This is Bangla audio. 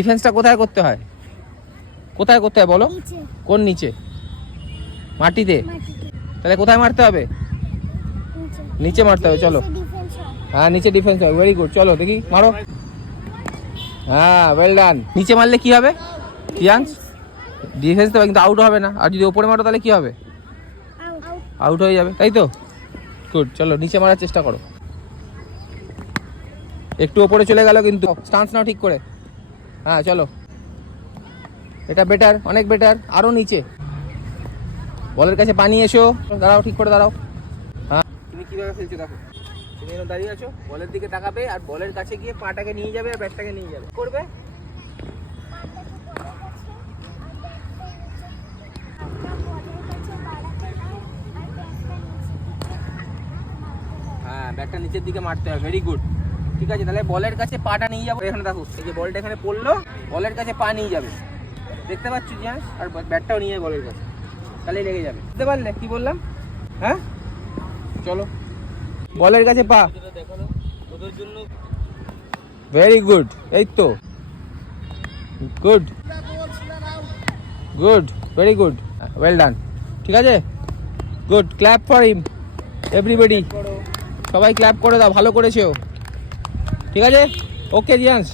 ডিফেন্সটা কোথায় করতে হয়? কোথায় করতে হয় বলো? কোন নিচে? মাটিতে? তাহলে কোথায় মারতে হবে? নিচে মারতে হবে। চলো, হ্যাঁ নিচে ডিফেন্স হবে। ভেরি গুড, চলো দেখি মারো। হ্যাঁ, ওয়েল ডান। নিচে মারলে কি হবে টিয়ান্স? ডিফেন্স তো কিন্তু আউট হবে না। আর যদি ওপরে মারো তাহলে কি হবে? আউট হয়ে যাবে, তাই তো? গুড, চলো নিচে মারার চেষ্টা করো। একটু ওপরে চলে গেল কিন্তু, স্টান্স নাও ঠিক করে। হ্যাঁ চলো, এটা বেটার, অনেক বেটার। আরো নিচে, বলের কাছে পানি এসো। দাঁড়াও, ঠিক করে দাঁড়াও। হ্যাঁ, তুমি কিভাবে খেলছো দেখো। তুমি এরকম দাঁড়িয়ে আছো, বলের দিকে তাকাবে আর বলের কাছে গিয়ে পাটাকে নিয়ে যাবে আর ব্যাটটাকে নিয়ে যাবে। করবে হ্যাঁ, ব্যাটটা নিচের দিকে মারতে হবে। ভেরি গুড, ঠিক আছে। তাহলে বলের কাছে পাটা নিয়ে যাবো। এখানে দেখো, এই যে বলটা এখানে পড়লো, বলের কাছে পা নিয়ে যাবে। দেখতে পাচ্ছ জিয়াস? আর ব্যাটটাও নিয়ে যাবে বলের কাছে, তাহলেই লেগে যাবে। বুঝতে পারলে কি বললাম? হ্যাঁ চলো, বলের কাছে পা। ভেরি গুড, এই তো good good, very good, well done. ঠিক আছে, good. Clap for him everybody. সবাই ক্ল্যাপ করে দাও, ভালো করেছো। ঠিক আছে, ওকে জিয়ান্স।